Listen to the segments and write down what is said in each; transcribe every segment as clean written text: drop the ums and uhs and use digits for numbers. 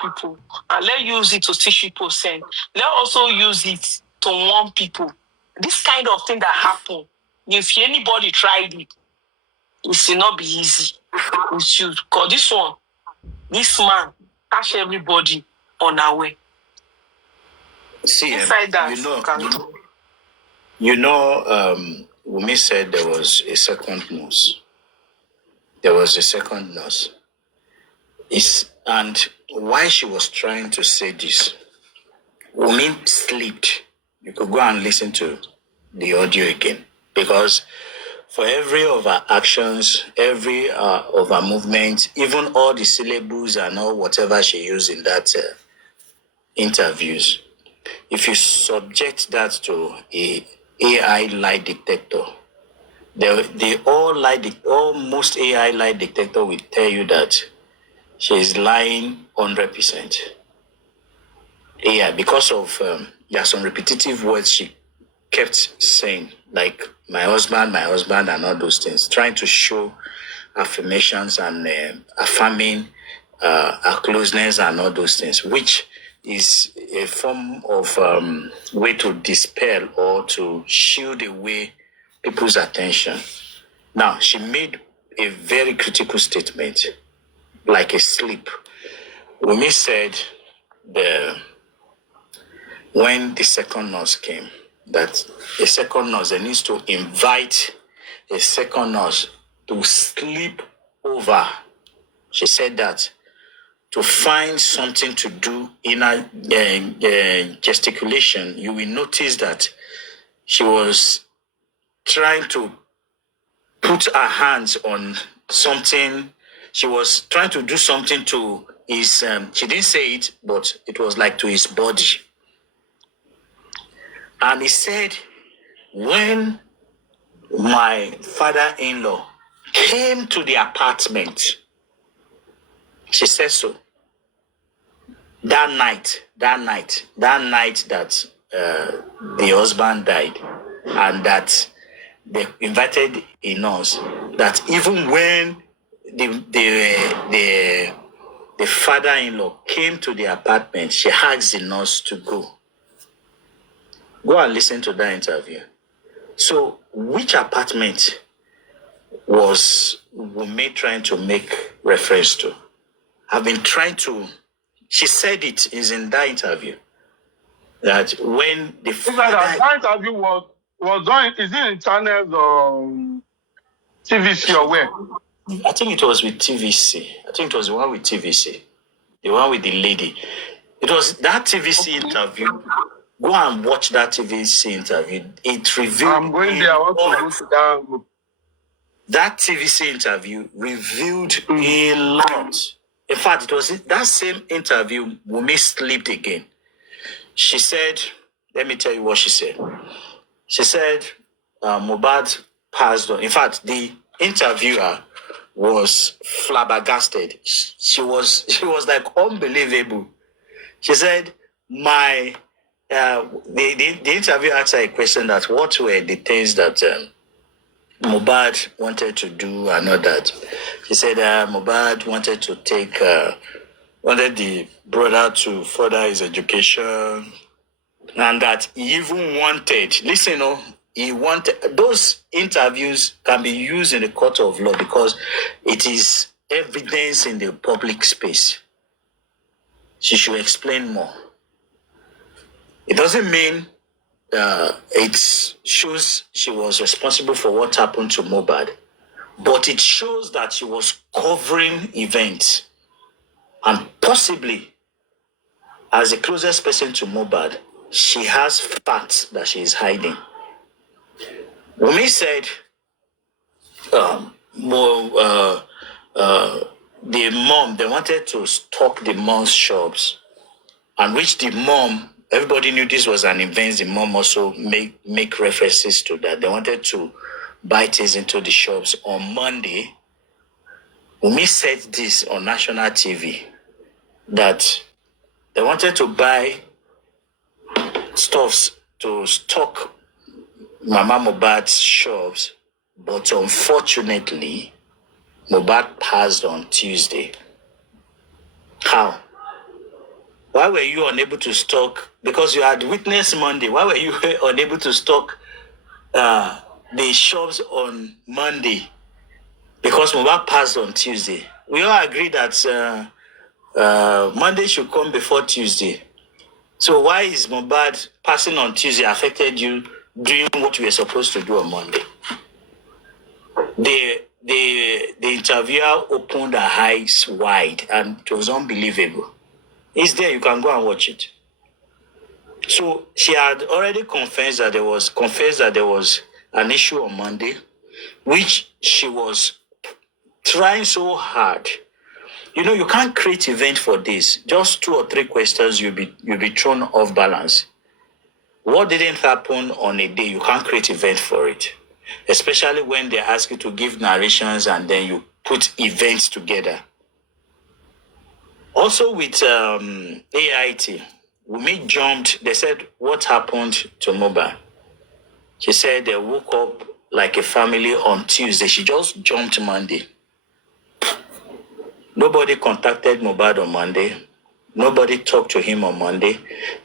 teach people. And let's use it to teach people sense. Let's also use it to warn people. This kind of thing that happen, if anybody tried it, it will not be easy with you. Because this man catch everybody on our way. See, inside that, Wumi said there was a second nurse. There was a second nurse. And why she was trying to say this, Wumi slept. You could go and listen to the audio again. Because for every of her actions, every of her movements, even all the syllables and all whatever she used in that interviews, if you subject that to a AI lie detector, most AI lie detector will tell you that she is lying 100%. Yeah, because of there are some repetitive words she kept saying, like my husband, and all those things, trying to show affirmations and affirming our closeness and all those things, which is a form of way to dispel or to shield away people's attention. Now, she made a very critical statement, like a slip. Wumi said when the second nurse came, that a second nurse, they needs to invite a second nurse to sleep over. She said that to find something to do in her gesticulation, you will notice that she was trying to put her hands on something. She was trying to do something to his, she didn't say it, but it was like to his body. And he said, when my father-in-law came to the apartment, she said so. That night that the husband died, and that they invited a nurse, that even when the father-in-law came to the apartment, she asked the nurse to go. Go and listen to that interview. So, which apartment was Wumi trying to make reference to? I've been trying to. She said it is in that interview that when the that interview was done, is it in channels or TVC or where? I think it was with TVC. I think it was the one with TVC, the one with the lady. It was that TVC interview. Go and watch that TVC interview. It revealed. I'm going there. I want to go to that group. That TVC interview revealed a lot. In fact, it was that same interview Wumi slept again. She said, let me tell you what she said. She said, Mohbad passed on. In fact, the interviewer was flabbergasted. She was like unbelievable. She said, the interviewer asked her a question that what were the things that Mohbad wanted to do and all that. She said Mohbad wanted to wanted the brother to further his education, and that he even wanted, he wanted, those interviews can be used in the court of law because it is evidence in the public space. She should explain more. It doesn't mean it shows she was responsible for what happened to Mohbad, but it shows that she was covering events, and possibly as the closest person to Mohbad, she has facts that she is hiding. Wumi said the mom, they wanted to stock the mom's shops, and which the mom, everybody knew this was an event. The mom also make references to that. They wanted to buy things into the shops on Monday. Wumi said this on national TV, that they wanted to buy stuffs to stock Mama Mohbad's shops, but unfortunately, Mohbad passed on Tuesday. How? Why were you unable to stock? Because you had witnessed Monday. Why were you unable to stock the shops on Monday? Because Mohbad passed on Tuesday. We all agree that Monday should come before Tuesday. So why is Mohbad passing on Tuesday affected you doing what you were supposed to do on Monday? The interviewer opened her eyes wide and it was unbelievable. It's there, you can go and watch it. So she had already confessed that there was an issue on Monday, which she was trying so hard. You know, you can't create event for this. Just 2 or 3 questions, you'll be thrown off balance. What didn't happen on a day, you can't create event for it. Especially when they ask you to give narrations and then you put events together. Also with AIT, Wumi jumped. They said, what happened to Mohbad? She said they woke up like a family on Tuesday. She just jumped Monday. Nobody contacted Mohbad on Monday. Nobody talked to him on Monday.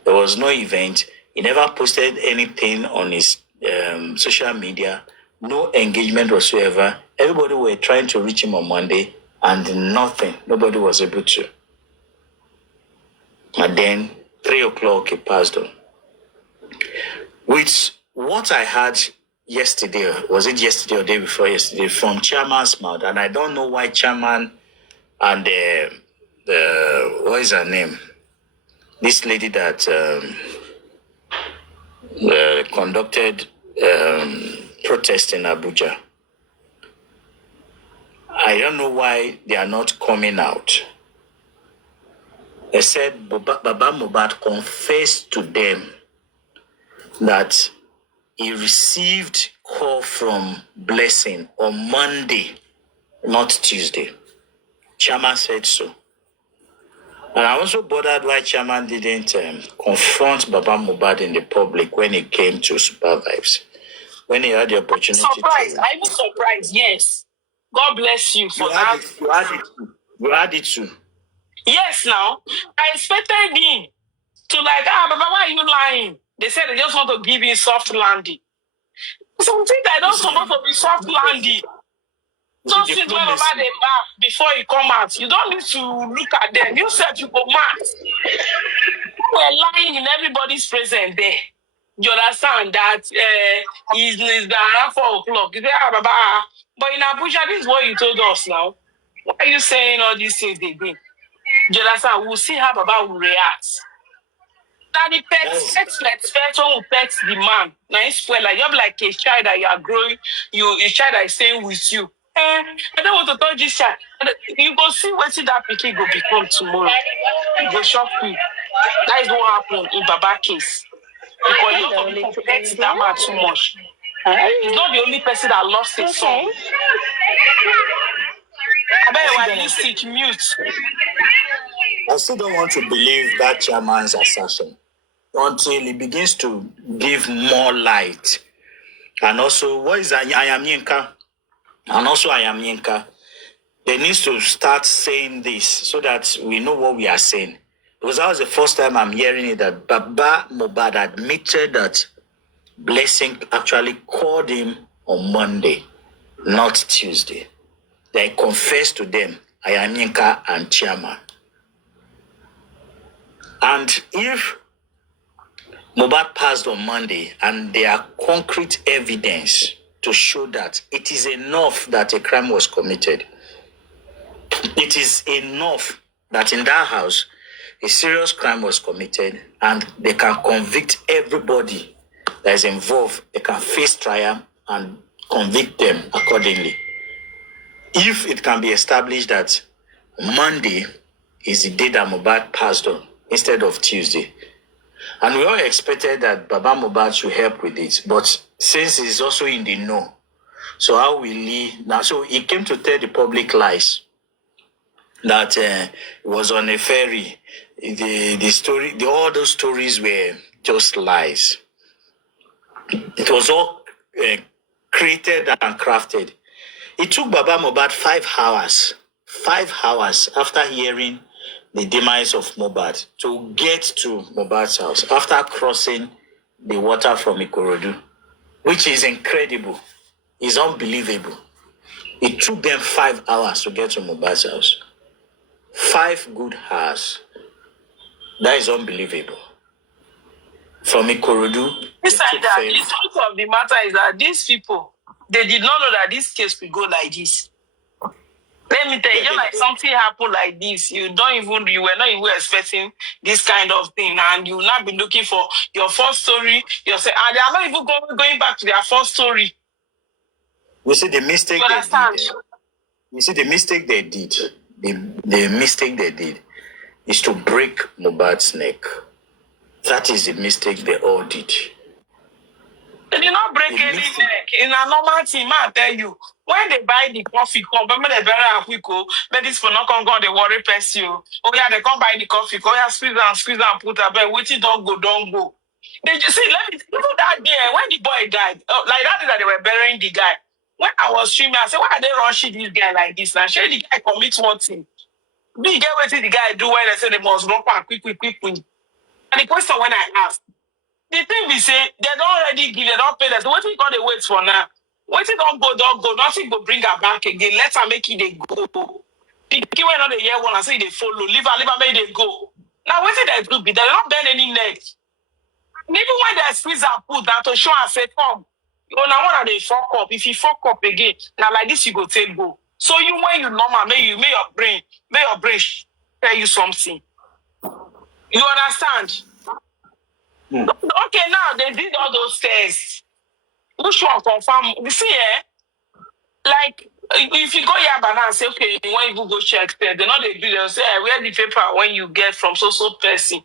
There was no event. He never posted anything on his social media. No engagement whatsoever. Everybody were trying to reach him on Monday and nothing. Nobody was able to. And then 3 o'clock it passed on. With what I had yesterday, was it yesterday or day before yesterday, from Chairman's mouth, and I don't know why Chairman and what is her name? This lady that conducted protest in Abuja. I don't know why they are not coming out. They said Baba Mohbad confessed to them that he received call from Blessing on Monday, not Tuesday. Chairman said so. And I also bothered why Chairman didn't confront Baba Mohbad in the public when it came to Super Vibes. When he had the opportunity surprised. I'm even surprised, yes. God bless you for that. You had it too. Yes, now. I expected him to like, Baba, why are you lying? They said they just want to give you soft landing. Something that don't supposed to be soft landing. Just sit where Baba they back before you come out. You don't need to look at them. You said you go mad. We're lying in everybody's presence there. You understand that is around 4 o'clock. You say, Baba. But in Abuja, this is what you told us now. Why are you saying all these things again? You understand? We'll see how Baba will react. Now the pet will pet the man. Now it's like you're like a child that you are growing, a child that is staying with you. I don't want to touch this child. You go see what that pikin go become tomorrow. You go shock you. That is what happened in Baba case. Because a lot of people pet that man too much. He's not the only person that lost his son. I bet when you sick, mute. I still don't want to believe that Chairman's assertion until he begins to give more light. And also, what is I am Yinka? And also, I am Yinka. They need to start saying this so that we know what we are saying. Because that was the first time I'm hearing it, that Baba Mohbad admitted that Blessing actually called him on Monday, not Tuesday. They confessed to them, I am Yinka and Chairman. And if Mohbad passed on Monday and there are concrete evidence to show that it is enough that a crime was committed, it is enough that in that house a serious crime was committed and they can convict everybody that is involved. They can face trial and convict them accordingly. If it can be established that Monday is the day that Mohbad passed on instead of Tuesday. And we all expected that Baba Mohbad should help with it. But since he's also in the know, so how will he now? So he came to tell the public lies that it was on a ferry. All those stories were just lies. It was all created and crafted. It took Baba Mohbad 5 hours. 5 hours after hearing the demise of Mohbad to get to Mohbad's house after crossing the water from Ikorodu, which is incredible. It's unbelievable. It took them 5 hours to get to Mohbad's house. 5 good hours. That is unbelievable. From Ikorodu. Besides that, the truth of the matter is that these people, they did not know that this case will go like this. Let me tell you, like something happened like this, you were not even expecting this kind of thing, and you will not be looking for your first story. You say, and they are not even going back to their first story. You see the mistake they did. You see the mistake they did. The mistake they did is to break Mohbad's neck. That is the mistake they all did. They did not break any neck. In a normal team, I tell you, when they buy the coffee cup, when they bury a quick, but this for not come they worry past you. Oh yeah, they come buy the coffee cup, yeah, squeeze and put a bed, waiting, don't go. They just say, let me, that day, when the boy died, like that day that they were burying the guy, when I was streaming, I said, why are they rushing this guy like this? Now, should the guy commit one thing? Big get what the guy do when they say they must run quick. And the question when I asked, the thing we say, they don't already give, they don't pay them. So what we got to wait for now? What it don't go, nothing will bring her back again. Let her make it they go. The key when on the year one, I say they follow, leave her, make they go. Now what did they do? They don't bend any neck. And even when they squeeze her put that to show and say, come, you know, now what they fuck up? If you fuck up again, now like this you go take go. So you when you normal, may your brain tell you something. You understand? Okay, now they did all those tests. Which one confirm? You see, like if you go here banana and say, okay, when you go check there, they know they do. They'll say, where the paper when you get from so person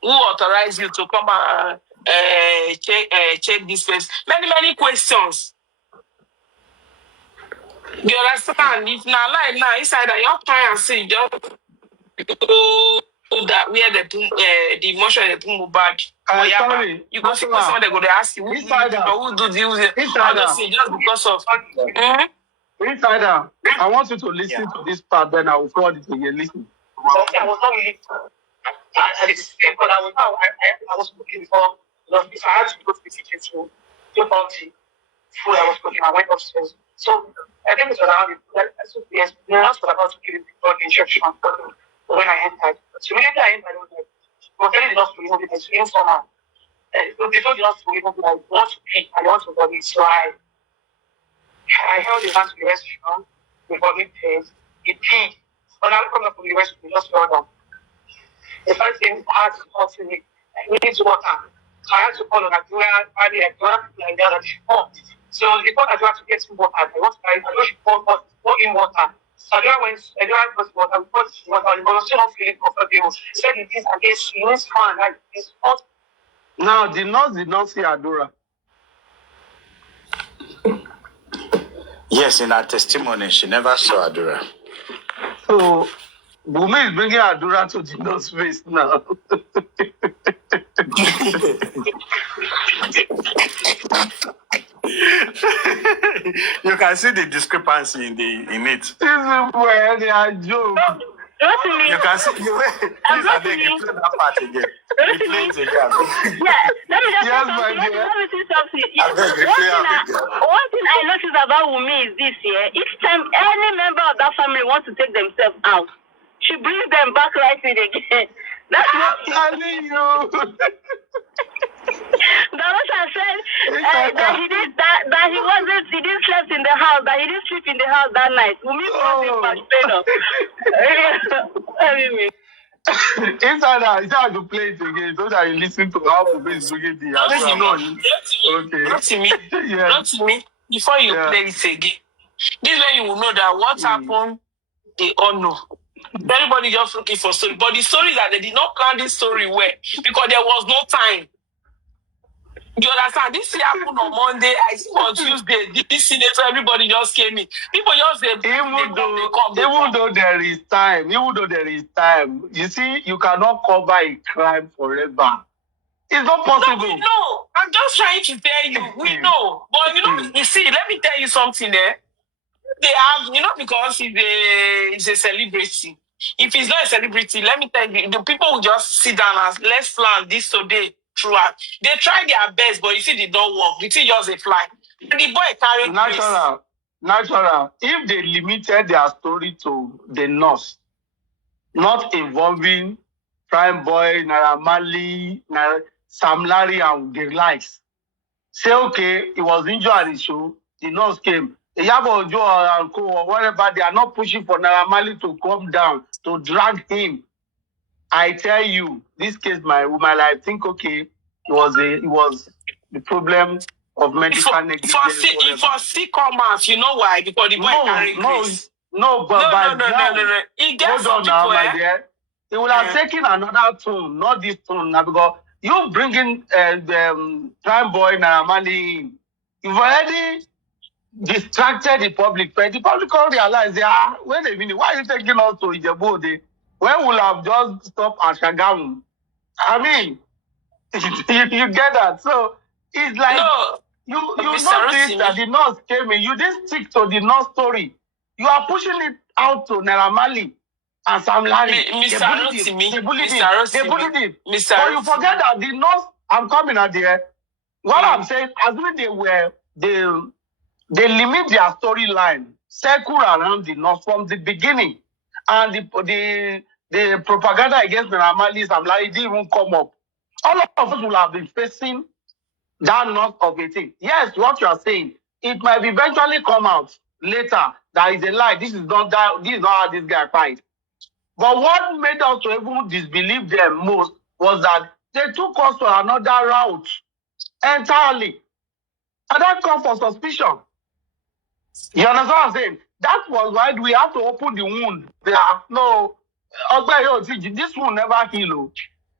who authorized you to come and check this place. Many questions. You understand? If now like now inside that, you try and see just that where the emotion they put Mohbad. Sorry, you go see someone they go to ask you who do the just because of Insider, I want you to listen to this part, then I will forward it again. Listen. Okay, I was not really but I was looking for if I had to go to the kitchen to take out the food I was cooking. I went upstairs. So I think it was around yes, the nurse was about to give the injection when I entered. So immediately I entered, I was like, well, telling the nurse to remove it, it's informal. They told the nurse to remove it, I want to pee, I want to vomit. So I held the hand to the restroom, the vomit pays, it peed. When I come up from the restroom, we just fell down. The first thing I had to call to me, I needed water. So I had to call on Nigeria, like that she poured. So before I had to get some water, I know she poured in water. So I got water, we poured water, but I was still not feeling comfortable. She said it is against she needs fan, like it's hot. Now, the nurse did not see Adura. Yes, in her testimony, she never saw Adura. So, Bumi is bringing Adura to the nurse face now. You can see the discrepancy in it. This is where they are joking. You can see the way. Please, I beg you, play that part again. Replay it again. Yeah, let me just Yes, say my something. dear. Let me say something. I beg you, play it again. One thing I noticed about Wunmi is this year. Each time any member of that family wants to take themselves out, she brings them back right in again. That's what I'm telling you. Darusha said that he didn't sleep in the house, that he didn't sleep in the house that night. Wunmi brought him back straight up. Insider, you have to play it again so that you listen to how Bumi is bringing the Adura. Okay. Not to me. Before you play it again, this way you will know that what happened, they all know. Everybody just looking for story. But the story is that they did not plan this story well because there was no time. You understand? This thing happened on Monday. I think on Tuesday, this senator, everybody just came in. People just even though there is time, you see, you cannot cover a crime forever. It's not possible. No, we know. I'm just trying to tell you. We know. But you see, let me tell you something there. They have, because it's a celebrity. If he's not a celebrity, let me tell you, the people will just sit down and let's plan this today throughout. They try their best, but you see, they don't work. You see, just a fly. And the boy carrying Natural. If they limited their story to the nurse, not involving Prime Boy, Naira Marley, Sam Larry, and the likes, say, okay, he was injured at the show, the nurse came. Iyabo Ojo and co or whatever, they are not pushing for Naira Marley to come down, to drag him. I tell you, this case, my woman, I think, okay, it was the problem of medical negligence. If I see come out, you know why? Because the boy carrying grace. No. He gets hold on some now, people, my dear. He would have taken another tone, not this tone, now, because you bringing the Prime Boy Naira Marley in. You've already distracted the public, but the public all realize, wait a minute, why are you taking us to Ijebu? When we'll have just stopped at Shagamu? I mean, you get that? So it's like you notice that the nurse came in. You didn't stick to the nurse story. You are pushing it out to Naira Marley and Sam Larry. They bullied him. But you forget that the nurse, I'm coming at there. What I'm saying, as when they limit their storyline, circle around the nurse from the beginning, and the propaganda against Naira Marley and Sam Larry didn't even come up. All of us will have been facing that nurse of a thing. Yes, what you are saying, it might eventually come out later that is a lie. This is not how this guy fight. But what made us to even disbelieve them most was that they took us to another route entirely. And that called for suspicion. You understand what I'm saying? That was why we have to open the wound. This wound never heal.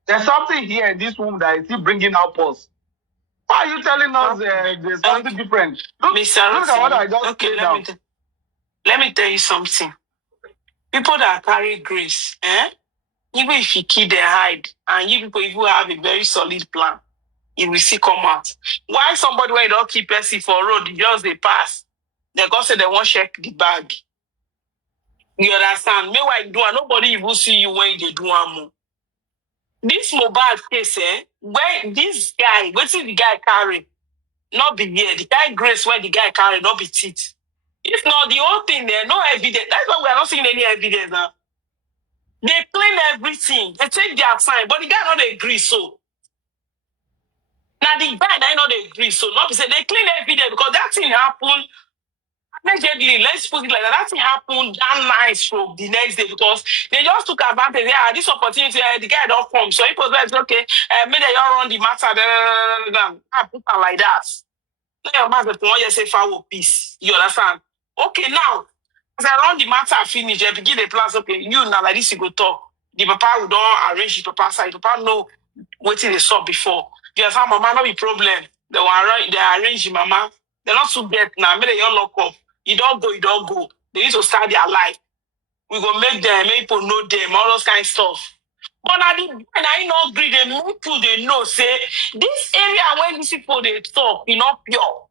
There's something here in this wound that is still bringing out pus. Why are you telling us there's something different? Look at what I just said now. Let me tell you something. People that carry grace, even if you keep their hide, and you people, if you have a very solid plan, you will see come out. Why somebody when you don't keep person for road, just they pass, they go say they won't check the bag. You understand? Meanwhile, you do, and nobody will see you when they do more. This mobile case, where this guy, what is the guy carry? Not be here. The guy grace where the guy carry, not be teeth. If not, the whole thing there, no evidence. That's why we are not seeing any evidence now. They claim everything. They take their sign, but the guy not agree so. Now the guy not agree so. Not be say they claim evidence because that thing happened. Allegedly, let's put it like that. That thing happened that night from the next day because they just took advantage. Yeah, this opportunity, the guy don't come. So it was like, okay, maybe they all run the matter. I put it like that. Now your man say, "1 year say foul peace." You understand? Okay, now as I run the matter finish, I begin the plans. Okay, you now like this you go talk. The papa will don't arrange the papa side. The papa know what they saw before. You understand? Mama no be problem. They arrange the mama. They're not too get now. Maybe they don't lock up. You don't go. They need to start their life. We go make them, make people know them, all those kind of stuff. But now I not agree. They make people they know say this area where these people they talk, not pure.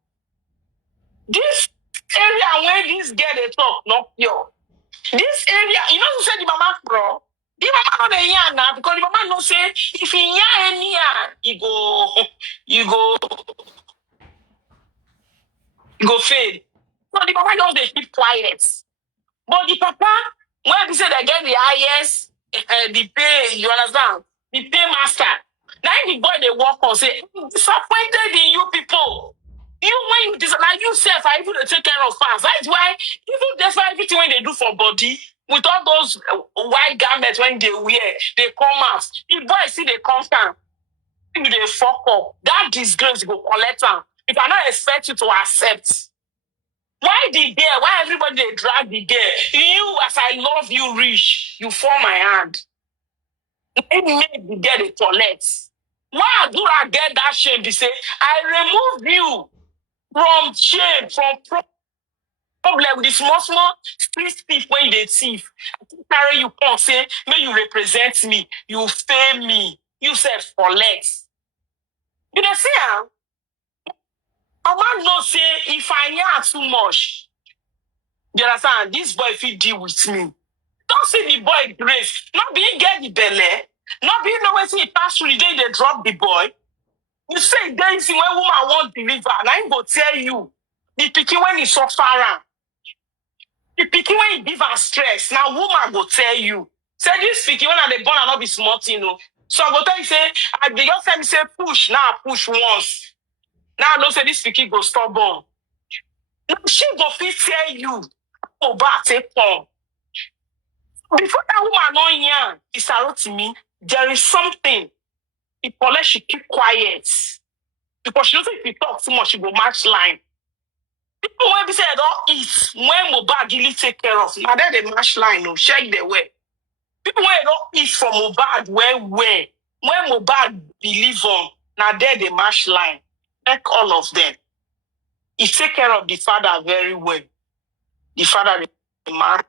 This area where this girl they talk, not pure. This area, you know who said the mama bro? The mama not the yarn now because the mama no say if he yarn any yarn, you go fade. So the mama just they keep quiet. But the papa, when they say they get the highest, the pay, you understand? The paymaster. Now the boy they walk on say, I'm disappointed in you people. You when you like yourself, I even take care of fans. That's why even despite everything when they do for body, with all those white garments when they wear, they come out. The boy see they come down. They fuck up. That disgrace go collect them. If I not expect you to accept. Why the girl? Why everybody they drag the girl? You, as I love you, rich, you form my hand. It made the girl the toilet. Why do I get that shame? They say, I remove you from shame, from problem with the small street thief when they thief. I carry you come say, may you represent me, you fail me, you self collect. You know, see, I want not say if I yarn too much. You understand? This boy if he deal with me. Don't see the boy grace. Not being get the belly. Not being no way see he pass through the day they drop the boy. You say dancing when woman won't deliver. And I go tell you. The pikin when he so far. The pikin when he give her stress. Now woman go tell you. Say this pikin when they born and not be smart, you know. So I go tell you say, I the young time say push, now push once. Now I know say this pikin go stubborn. Now she go fit tell you. Oh, but take pong. Before that woman on here, it's a to me. There is something. If Paula she keep quiet. Because she knows if you talk too much, she go match line. People when we say don't eat, when Mohbad really take care of, now then they match line, no, check the way. People when don't eat from Mohbad, when Mohbad believe on, now there they match line. Check all of them. He take care of the father very well. The father the man.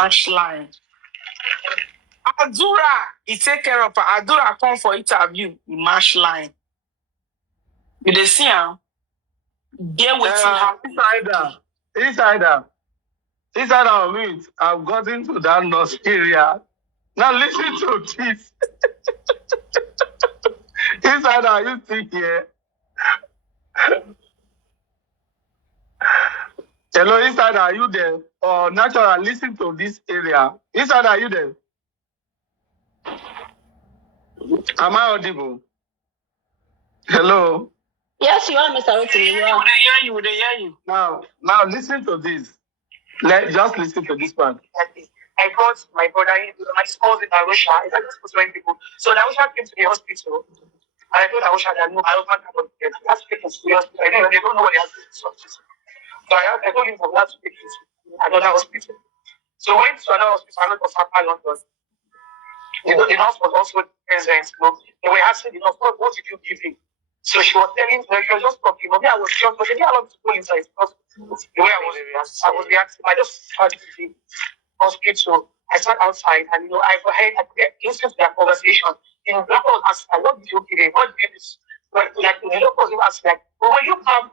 Match line. Adura, he take care of her. Adura come for interview, he match line. You dey see him? There waiting happen. Insider of it. I've gotten to that North area. Now listen to this. Insider, are you still here? Hello, Insider, are you there? Or Natural, listen to this area. Insider, are you there? Am I audible? Hello? Yes, you are, Mr. Rotimi. You are. They hear you. Now listen to this. Just listen to this part. I got my brother, my spouse in Arusha. It's like supposed to many people. So Arusha came to the hospital. And I told Arusha that no, I don't want to get. He has to take him to the hospital. They don't know what they have to do. So I told him from that to take him to another hospital. So I went to another hospital, I went to Papariano, London. The nurse was also present. They were asking the nurse, what did you give him? So she was telling me, she was just talking. But me, I was shocked, but she didn't allow me to go inside because the way I was reacting. I just started to the hospital. I sat outside and I listened to their conversation. The doctor was asking, what did you give him? What did you do? Like the doctor was asking, like, well, when you have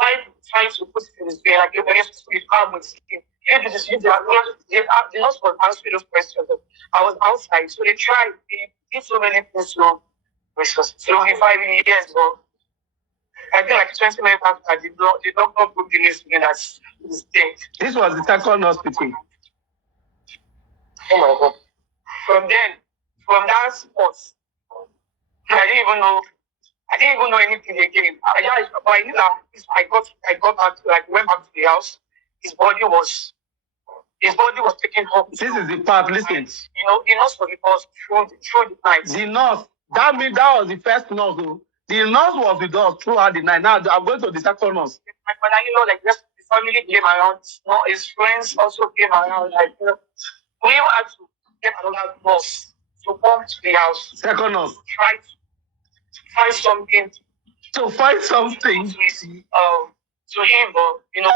5 times to put it in his bed, like you're supposed to be calm with him. The nurse was answering those questions. I was outside, so they tried. They did so many things to in 5 years, but I think like 20 minutes after the doctor put the news again as distinct. This was the second hospital. Oh my God. From that spot, I didn't even know anything again. I knew that I got back to, went back to the house. His body was taken home. This is the part, listen. The nurse was through the night. The nurse, that means that was the first nurse. Though. The nurse was with us throughout the night. Now I'm going to the second nurse. My father, just the family came around. His friends also came around. We had to get another nurse to come to the house. Second nurse. Try to find something. To find something. To him, but the nurse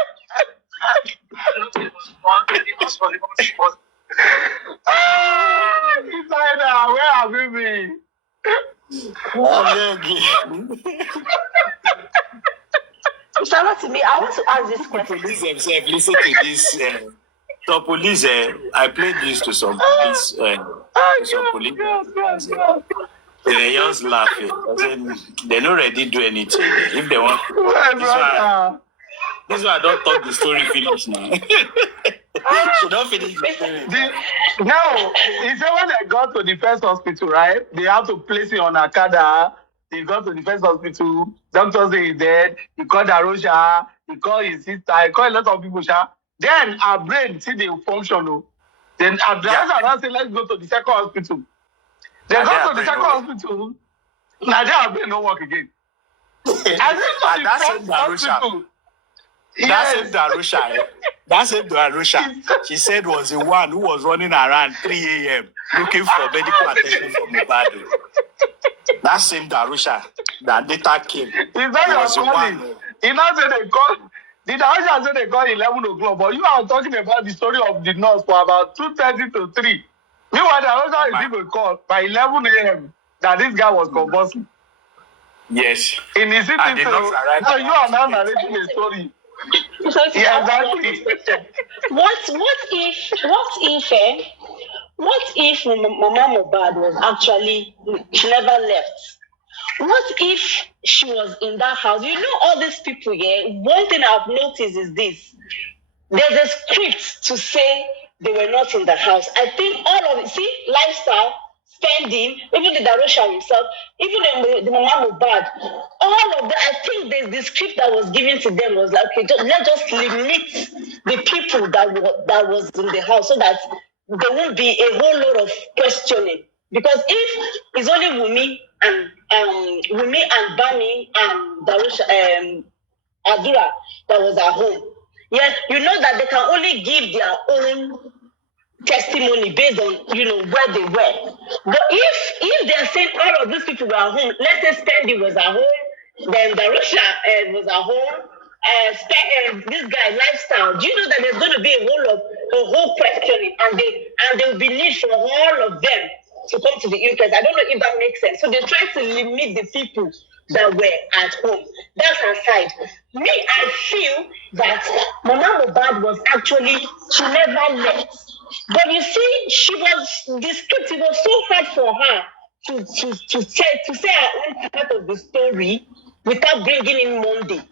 was Insider, where have you been? Shout to me. I want to ask this question. Police themselves listen to this. So police, I played this to some police. They were just laughing. They're not ready to do anything. If they want, this one I don't talk the story finish now. So don't finish the story. No, he said when they got to the first hospital, right? They have to place him on a cadre. They got to the first hospital. Doctor say he's dead. He called Arusha. He called his sister. He called a lot of people. Then our brain see the function. Then Arusha say, let's go to the second hospital. They go to the second hospital. Now their brain don't work again. That's Arusha. That's it, Arusha. She said was the one who was running around 3 a.m. looking for medical attention from Mohbad. That same Darusha that later came. Is that your one? He now said they call. The Darusha said they call 11 o'clock, but you are talking about the story of the nurse for about 2:30 to 3. Meanwhile, Darusha is even called by 11 a.m. that this guy was convulsing. Yes. In his city, now you are now narrating a story. Yeah, exactly. What if Mama Mohbad was actually, she never left? What if she was in that house? You know, all these people here, one thing I've noticed is this. There's a script to say they were not in the house. I think all of it, see, lifestyle, spending, even the Darusha himself, even the Mama Mohbad, all of that, I think there's the script that was given to them was like, okay, let's just limit the people that was in the house so that there won't be a whole lot of questioning. Because if it's only Wumi and Bami and Darusha, Adura that was at home. Yes, you know that they can only give their own testimony based on where they were. But if they are saying all of these people were at home, let's say Stanley was at home, then Darusha was at home, this guy lifestyle. Do you know that there's going to be a whole questioning, and there will be need for all of them to come to the inquest. I don't know if that makes sense. So they're trying to limit the people that were at home. That's aside. Me, I feel that Mama Mohbad was actually, she never left. But you see, the script, it was so hard for her to say her own part of the story without bringing in Monday.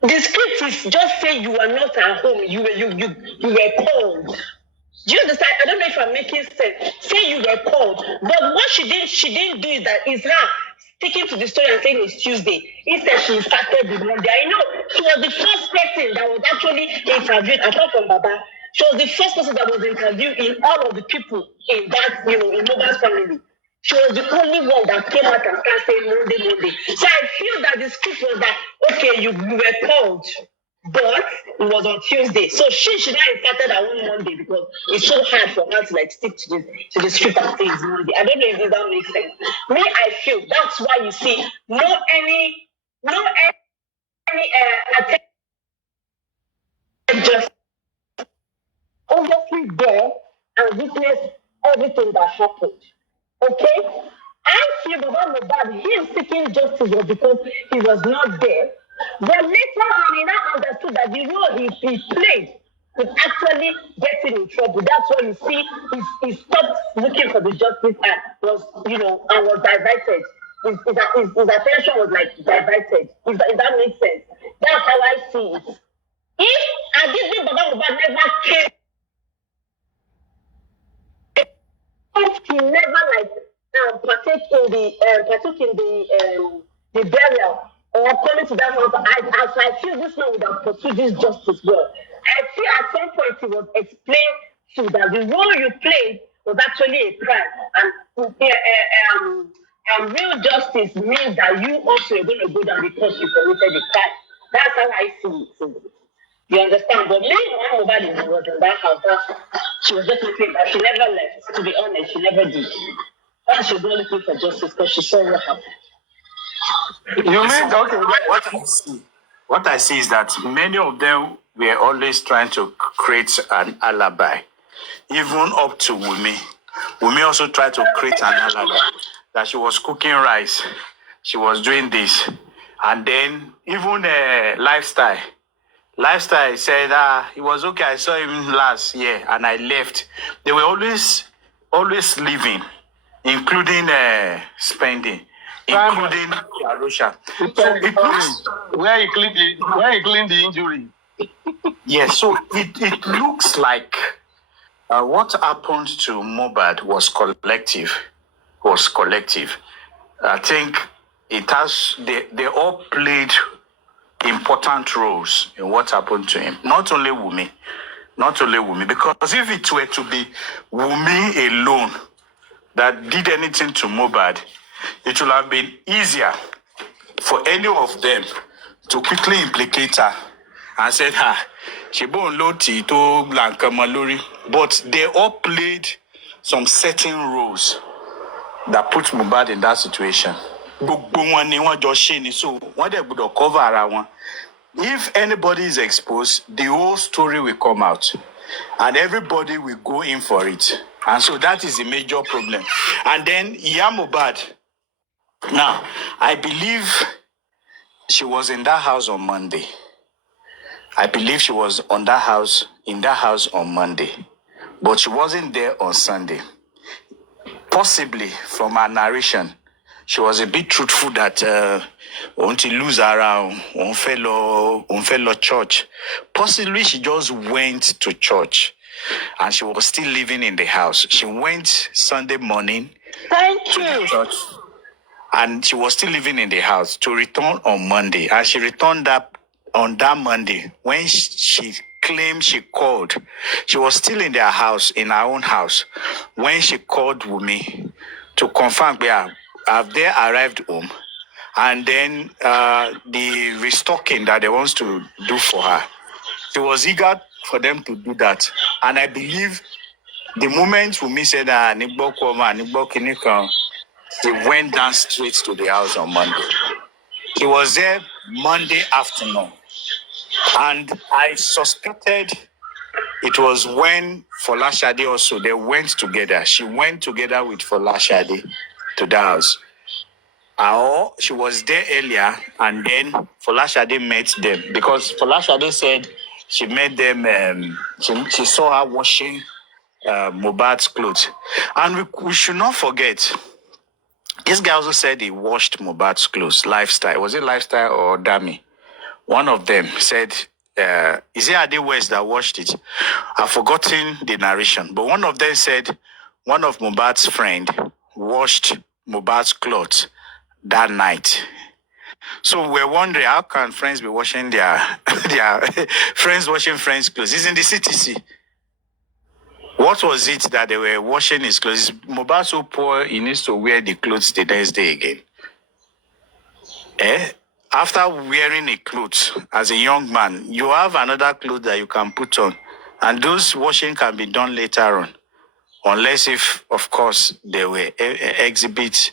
The script is just say you are not at home, you were called. Do you understand? I don't know if I'm making sense. Say you were called, but what she didn't do is her sticking to the story and saying it's Tuesday. Instead, she started the Monday. I know she was the first person that was actually interviewed, apart from Baba. She was the first person that was interviewed in all of the people in that, in Moba's family. She was the only one that came out and started saying Monday. So I feel that the script was that, okay, you were called, but it was on Tuesday. So she now started her own Monday because it's so hard for her to stick to the script and say it's Monday. I don't know if that makes sense. Me, I feel that's why you see no any attempt just obviously there and witness everything that happened. Okay? I feel Baba Mohbad, him seeking justice was because he was not there. But later on, he now understood that the role he played was actually getting in trouble. That's why you see he stopped looking for the justice and was diverted. His attention was diverted. If that makes sense. That's how I see it. If I didn't Baba Mohbad never came, he never partook in the burial or coming to that house. I feel this man would have pursued this justice well. I feel at some point he was explained to that the role you played was actually a crime, and real justice means that you also are going to go down because you committed a crime. That's how I see it. You understand? But me, nobody was in that house. She was just looking, but she never left. To be honest, she never did. And she was not looking for justice because she saw what happened. You mean okay? What I see is that many of them were always trying to create an alibi, even up to Wumi. Wumi also tried to create an alibi that she was cooking rice, she was doing this, and then even lifestyle. Lifestyle said, it was okay. I saw him last year and I left. They were always leaving, including spending, including Arusha. So it looks where he cleaned the injury. Yes, so it looks like what happened to Mohbad was collective. I think it has. They all played important roles in what happened to him. Not only Wumi, because if it were to be Wumi alone that did anything to Mohbad, it would have been easier for any of them to quickly implicate her and said, but they all played some certain roles that put Mohbad in that situation. So what they would cover around. If anybody is exposed, the whole story will come out and everybody will go in for it. And so that is a major problem. And then Mohbad. Now, I believe she was in that house on Monday. I believe she was in that house on Monday, but she wasn't there on Sunday. Possibly from her narration, she was a bit truthful that want to lose around one fellow church. Possibly she just went to church and she was still living in the house. She went Sunday morning to the church and she was still living in the house to return on Monday. And she returned on that Monday when she claimed she called. She was still in their house, in her own house, when she called Wumi to confirm, yeah, have they arrived home? And then the restocking that they want to do for her. She was eager for them to do that. And I believe the moment Wumi said, she went down straight to the house on Monday. She was there Monday afternoon. And I suspected it was when Folashade also, they went together. She went together with Folashade to the house. Or she was there earlier and then Folashade met them. Because Folashade said she met them, she saw her washing Mohbad's clothes. And we should not forget, this guy also said he washed Mohbad's clothes, Lifestyle. Was it Lifestyle or Dami? One of them said, is it Ade West that watched it? I've forgotten the narration, but one of them said one of Mohbad's friend washed Mohbad's clothes that night. So we're wondering, how can friends be washing their friends washing friends' clothes? It's in the CTC. What was it that they were washing his clothes? Mohbad so poor, he needs to wear the clothes the next day again. After wearing a clothes as a young man, you have another clothes that you can put on. And those washing can be done later on. Unless if, of course, there were exhibits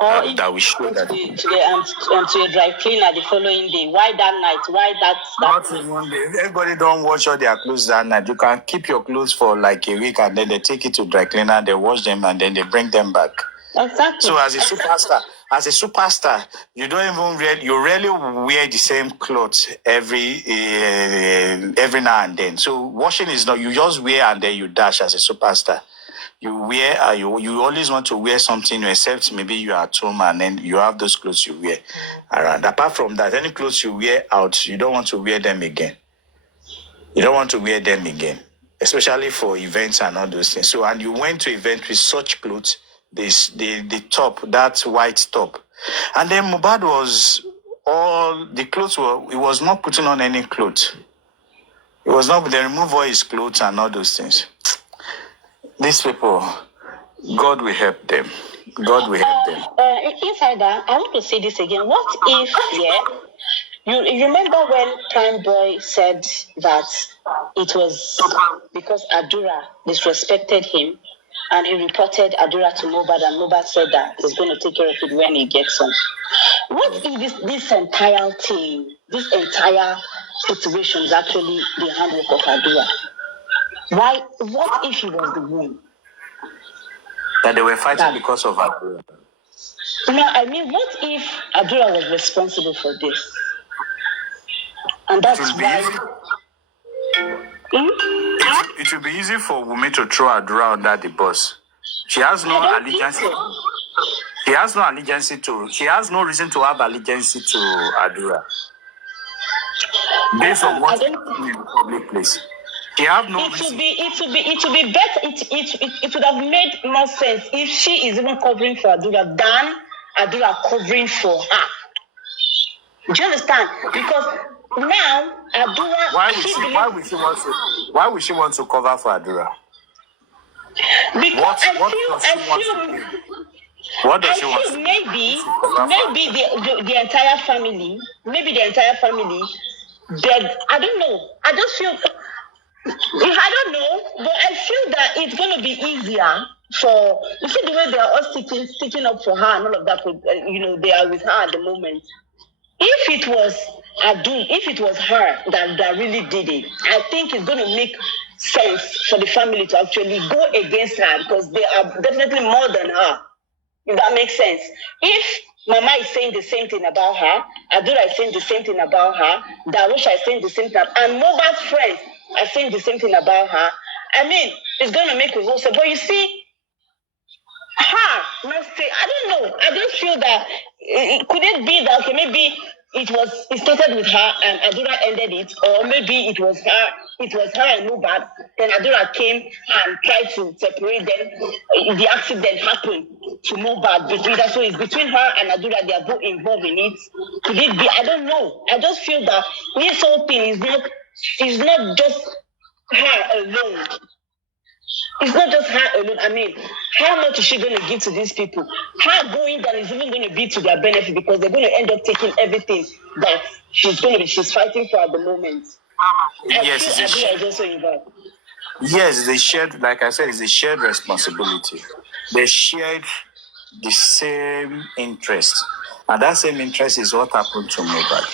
that we show that. To a dry cleaner the following day. Why that night? Why that? Not in one day. Everybody don't wash all their clothes that night. You can keep your clothes for like a week and then they take it to dry cleaner, they wash them and then they bring them back. Exactly. So as a superstar, you don't even you rarely wear the same clothes every now and then. So washing is not, you just wear and then you dash as a superstar. You wear, you always want to wear something, except maybe you are at home and then you have those clothes you wear around. Apart from that, any clothes you wear out, you don't want to wear them again. You don't want to wear them again, especially for events and all those things. So, and you went to event with such clothes, the top, that white top. And then Mohbad was the clothes he was not putting on any clothes. It was not, they remove all his clothes and all those things. These people, God will help them. God will help them. Insider, I want to say this again. What if, you remember when Prime Boy said that it was because Adura disrespected him and he reported Adura to Mohbad and Mohbad said that he's going to take care of it when he gets home. What if this entire thing, this entire situation is actually the handwork of Adura? Why? What if he was the one? That they were fighting because of Adura. No, I mean, what if Adura was responsible for this? And that's why. It will be easy for Wumi to throw Adura under the bus. She has no allegiance. She has no allegiance to. She has no reason to have allegiance to Adura. Based on what's happening in the public place. It would be better. It would have made more sense if she is even covering for Adura than Adura covering for her. Do you understand? Because now Adura. Why would she want to cover for Adura? Because What does she want to do? Maybe the entire family. Maybe the entire family. But I don't know. I just feel. I don't know, but I feel that it's going to be easier for, you see the way they are all sticking up for her and all of that, they are with her at the moment. If it was her that really did it, I think it's going to make sense for the family to actually go against her because they are definitely more than her. If that makes sense. If Mama is saying the same thing about her. Adura is saying the same thing about her. Darusha is saying the same thing. And Moba's friends are saying the same thing about her. I mean, it's going to make a whole set. But you see, not say, I don't know. I just feel that could it be that okay, maybe it started with her and Adura ended it, or maybe it was her and Mubad. Then Adura came and tried to separate them. The accident happened to Mubad between that, so it's between her and Adura. They are both involved in it. Could it be? I don't know. I just feel that this whole thing is not just her alone. It's not just her alone. I mean, how much is she going to give to these people? Her going down is even going to be to their benefit because they're going to end up taking everything that she's fighting for at the moment. Yes, is also involved. Yes, they shared, like I said, it's a shared responsibility. They shared the same interest. And that same interest is what happened to Mohbad.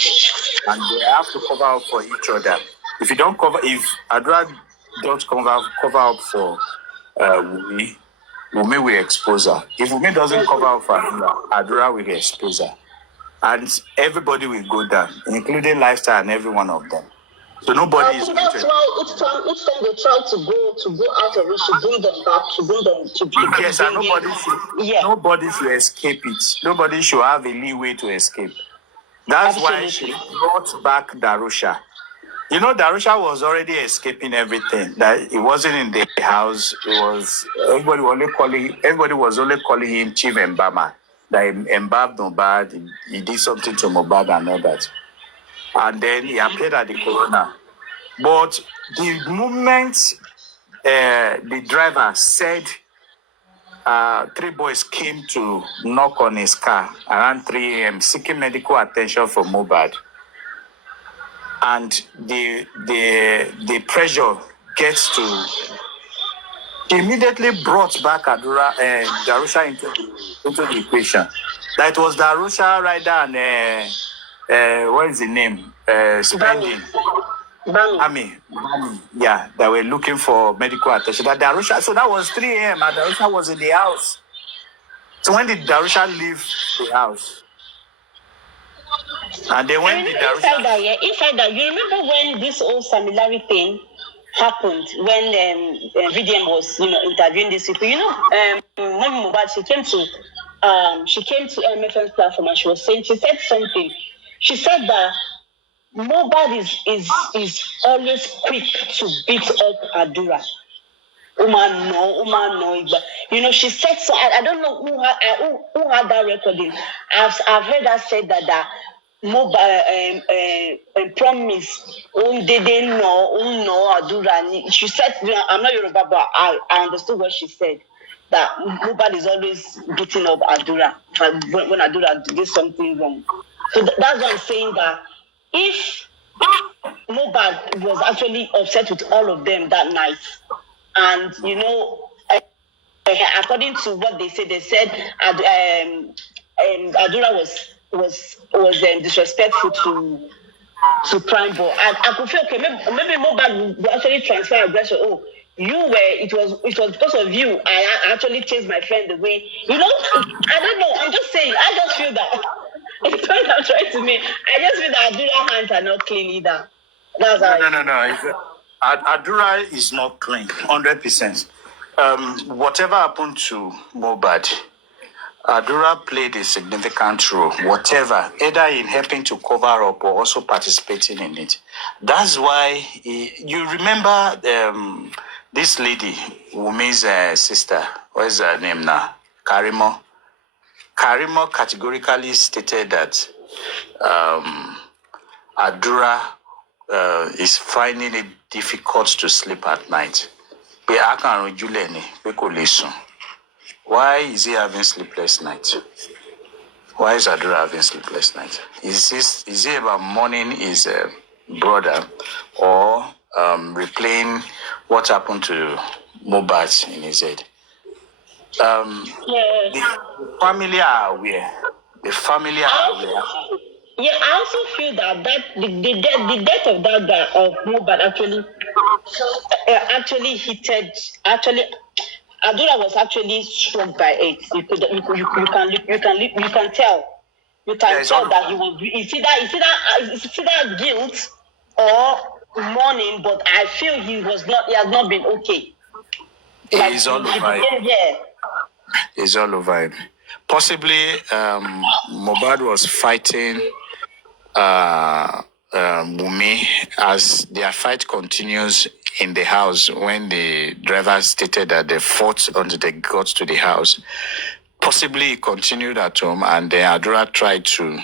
And they have to cover up for each other. If Adra don't cover up for Wumi will expose her. If Wumi doesn't cover up for Adra will expose her. And everybody will go down, including Lifestyle and every one of them. So nobody is that's why each time they try to go out of it, she bring them back, yes, and nobody should escape it. Nobody should have a leeway to escape. That's why she brought back Darusha. You know, Darusha was already escaping everything. That it wasn't in the house. It was everybody was only calling him Chief Mbama. That he embalmed Mohbad. He did something to Mohbad and all that. And then he appeared at the corona. But the moment the driver said 3 boys came to knock on his car around 3 a.m. seeking medical attention for Mohbad, and the pressure gets to, he immediately brought back Darusha into the equation. That was Darusha Rider and what is the name? Spending. Bami. Yeah, that were looking for medical attention. That Darusha, so that was 3 a.m. and Darusha was in the house. So when did Darusha leave the house? And then when did Darusha... Inside that, you remember when this whole similarity thing happened, when VDM was, interviewing these people? Mom Mohbad, she came to MFN's platform and she said something. She said that Mohbad is always quick to beat up Adura. Uma no. She said so. I don't know who had that recording. I've heard her say that Mohbad promise. They didn't know Adura. She said, I'm not Yoruba, but I understood what she said. That Mohbad is always beating up Adura when Adura did something wrong. So that's why I'm saying that if Mohbad was actually upset with all of them that night, and according to what they said Adura was disrespectful to Prime Boy, and I could feel okay. Maybe Mohbad will actually transfer aggression. Oh, it was because of you. I actually chased my friend away. I don't know. I'm just saying. I just feel that. It's what I'm trying to mean. I just feel that Adura hands are not clean either. That's No. Adura is not clean, 100%. Whatever happened to Mohbad, Adura played a significant role, whatever, either in helping to cover up or also participating in it. That's why, you remember this lady, Wumi's sister, what is her name now? Karimo. Karimo categorically stated that Adura is finding it difficult to sleep at night. Why is he having sleepless nights? Why is Adura having sleepless nights? Is it about mourning his brother or replaying what happened to Mohbad in his head? The family are aware. Yeah, I also feel that the death of that guy, of Mohbad, actually heated. Adura was actually struck by it. You can tell. You can tell that it's either guilt or mourning, but I feel he has not been okay. He's all over it. Yeah. He's all over it. Possibly, Mohbad was fighting Wunmi as their fight continues in the house when the driver stated that they fought until they got to the house. Possibly it continued at home, and then Adura tried to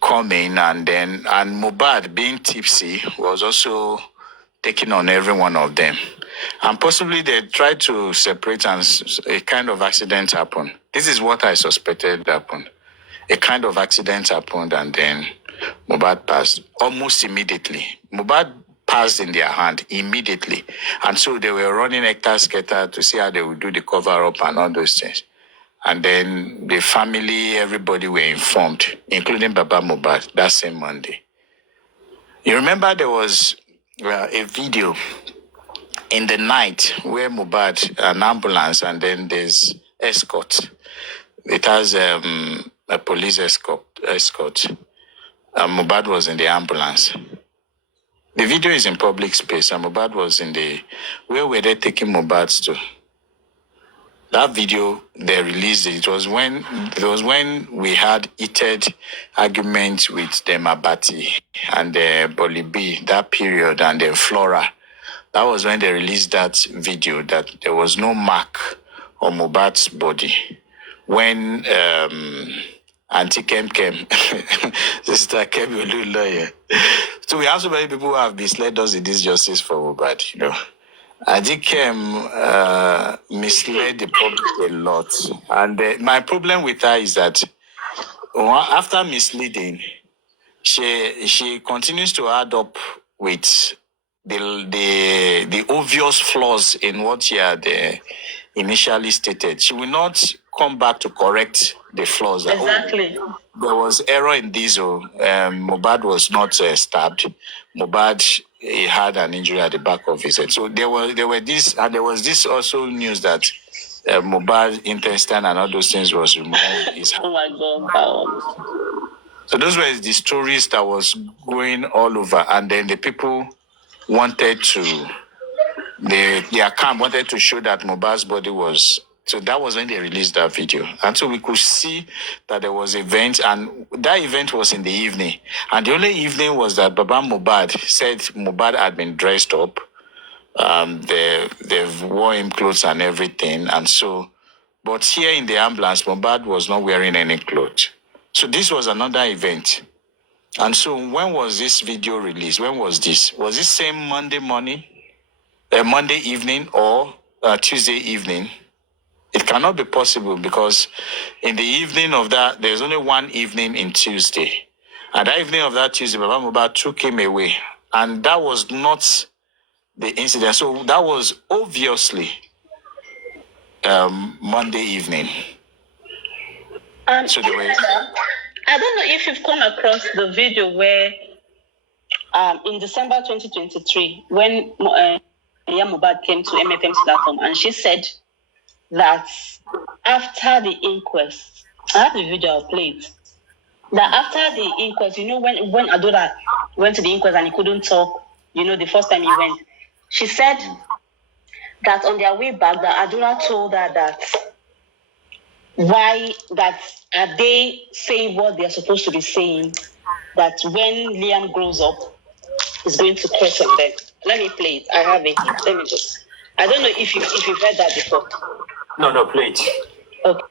come in, and Mohbad, being tipsy, was also taking on every one of them. And possibly they tried to separate, and a kind of accident happened. This is what I suspected happened. A kind of accident happened, and then Mohbad passed almost immediately. Mohbad passed in their hand immediately. And so they were running hectare-scatter to see how they would do the cover-up and all those things. And then the family, everybody were informed, including Baba Mohbad, that same Monday. You remember there was a video in the night where Mohbad, an ambulance, and then there's escort. It has a police escort. Mohbad was in the ambulance. The video is in public space, and Mohbad was in where were they taking Mohbad to? That video, they released it. It was when we had heated arguments with the Mabati and the Bolibi, that period, and then Flora. That was when they released that video, that there was no mark on Mohbad's body. When Auntie Kem, Sister Kem, your little lawyer. So we have so many people who have misled us in this justice for Mohbad, you know. Auntie Kem misled the public a lot. And my problem with her is that after misleading, she continues to add up with the obvious flaws in what she had initially stated. She will not come back to correct the flaws. Exactly. There was error in this. Mohbad was not stabbed. Mohbad he had an injury at the back of his head. So there were this, and there was this also news that Mohbad's intestine and all those things was removed. Oh my God! So those were the stories that was going all over, and then the people wanted to, their camp wanted to show that Mohbad's body was. So that was when they released that video. And so we could see that there was an event, and that event was in the evening. And the only evening was that Baba Mohbad said Mohbad had been dressed up. They've wore him clothes and everything. And so, but here in the ambulance, Mohbad was not wearing any clothes. So this was another event. And so when was this video released? When was this? Was this same Monday morning, Monday evening, or Tuesday evening? It cannot be possible, because in the evening of that, there's only one evening in Tuesday. And that evening of that Tuesday, Baba Mohbad took him away. And that was not the incident. So that was obviously Monday evening. So they were... I don't know if you've come across the video where in December 2023, when Mohbad came to MFM's platform, and she said that after the inquest, I have the video, I'll play it. That after the inquest, you know, when Adora went to the inquest and he couldn't talk, you know, the first time he went, she said that on their way back, that Adora told her that are they saying what they're supposed to be saying, that when Liam grows up, he's going to curse on them. Let me play it. I have it. Let me just. I don't know if you've heard that before. No, play it. Okay.